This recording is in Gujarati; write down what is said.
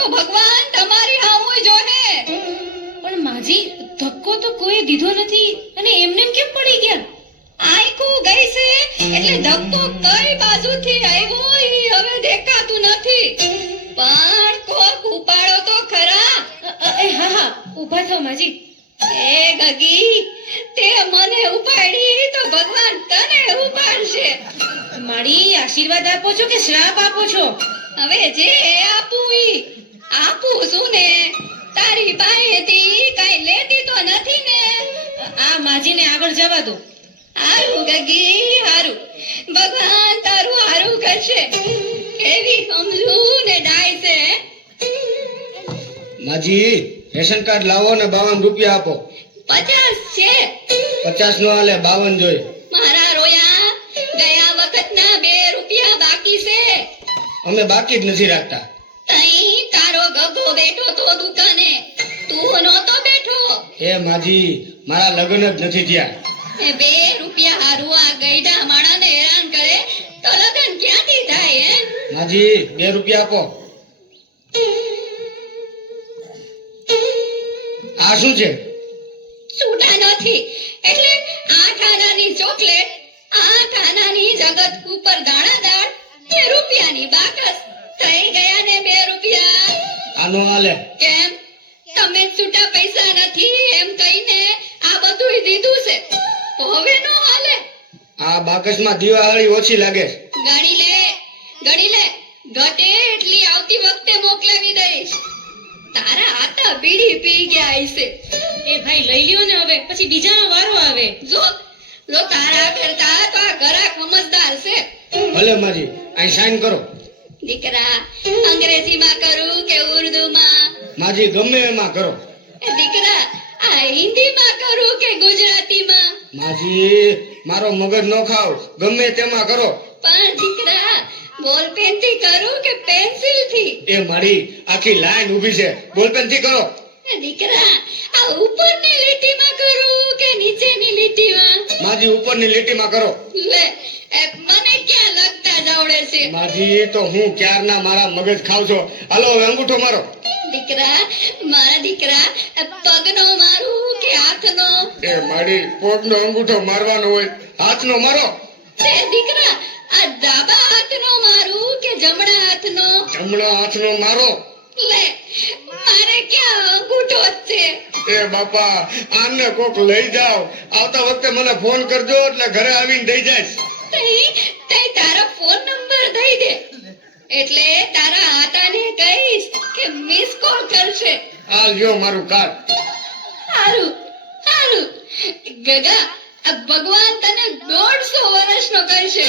તો ભગવાન તમારી હામું જોહે. પણ માજી ધક્કો તો કોઈ દીધો નથી અને એમને કેમ પડી ગયા? આયકું ગઈ છે એટલે ધક્કો કઈ બાજુથી આવ્યો ઈ હવે દેખાતું નથી. પણ કોક ઉપાડો તો ખરા. હા હા ઊભા થાઓ માજી. એ ગગી, તે મને ઉપાડી તો ભગવાન તને ઉપાડશે. મારી આશીર્વાદ આપો છો કે શ્રાપ આપો છો? હવે જે આપું ઈ આપું છું ને. તારી પાસેથી કઈ લેતી તો નથી ને. આ માજીને આગળ જવા દો. હારું ગગી હારું, ભગવાન તારું હારું કરશે. કેવી સમજુ ને ડાય છે. માજી રેશન કાર્ડ લાવો ને 52 રૂપિયા આપો. 50 છે. 50 નો હાલે, 52 જોઈએ. મારા રોયા, ગયા વખતના 2 રૂપિયા બાકી છે. અમે બાકી જ નથી રાખતા. તઈ તારો ગગો બેઠો તો દુકાને, તું નહોતો બેઠો. એ માજી મારા લગ્ન જ નથી થયા. એ 2 રૂપિયા હારું આ ગઈઢા માણાને હેરાન કરે તો લગન ક્યાંથી થાય હે? માજી 2 રૂપિયા આપો. આ શું છે? છૂટા નથી એટલે 8 આનાની ચોકલેટ, 8 આનાની જગત ઉપર દાણાદાર, 2 રૂપિયાની બાકસ. થઈ ગયા ને 2 રૂપિયા. આનો હાલે. કેમ તમે છૂટા પૈસા નથી એમ કહીને આ બધુંય દીધું છે તો હવે નો હાલે? આ બાકસમાં દિવાળી ઓછી લાગે. ગણી લે ઘટે એટલી આવતી વખતે મોકલાવી દઈશ. તારા હાથા બીડી પી ગયા હશે. એ ભાઈ લઈ લ્યો ને હવે, પછી બીજાનો વારો આવે. જો તારા કરતા તો આ ઘરાક સમજદાર છે. ભલે માજી, અહીં સાઈન કરો. દીકરા, અંગ્રેજીમાં કરું કે ઉર્દુમાં? માજી ગમે એમાં કરો. દીકરા, આ હિન્દીમાં કરું કે ગુજરાતીમાં? માજી મારો મગજ ન ખાવ, ગમે તેમાં કરો. પણ દીકરા, બોલપેન થી કરું કે પેન્સિલ થી? એ મારી આખી લાઈન ઊભી છે, બોલપેન થી કરો. દીકરા, આ ઉપરની લીટીમાં કરું કે નીચેની લીટીમાં? માજી ઉપરની લીટીમાં કરો. લે, મને ક્યાં લગતા જાવડે છે. માજી તો હું ક્યારના મારા મગજ ખાવ છો. હાલો હવે અંગૂઠો મારો. દીકરા, મારા દીકરા, પગનો મારું કે હાથનો? એ મારી પગનો અંગૂઠો મારવાનો હોય, હાથનો મારો. તે દીકરા, આ ડાબા હાથનો મારું કે જમણા હાથનો? જમણા હાથનો મારો. લે, મારે ક્યાં અંગૂઠો જ છે. એ બાપા, આને કોક લઈ જાવ. આવતા વખતે મને ફોન કરજો એટલે ઘરે આવીને દઈ જાય. તઈ તારો ફોન નંબર દઈ દે એટલે તારા હાથાને કહીશ કે મિસ કોલ કરશે. આ લ્યો મારું કાર્ડ. હારું ગગા, આ ભગવાન તને 150 વર્ષનો કરશે.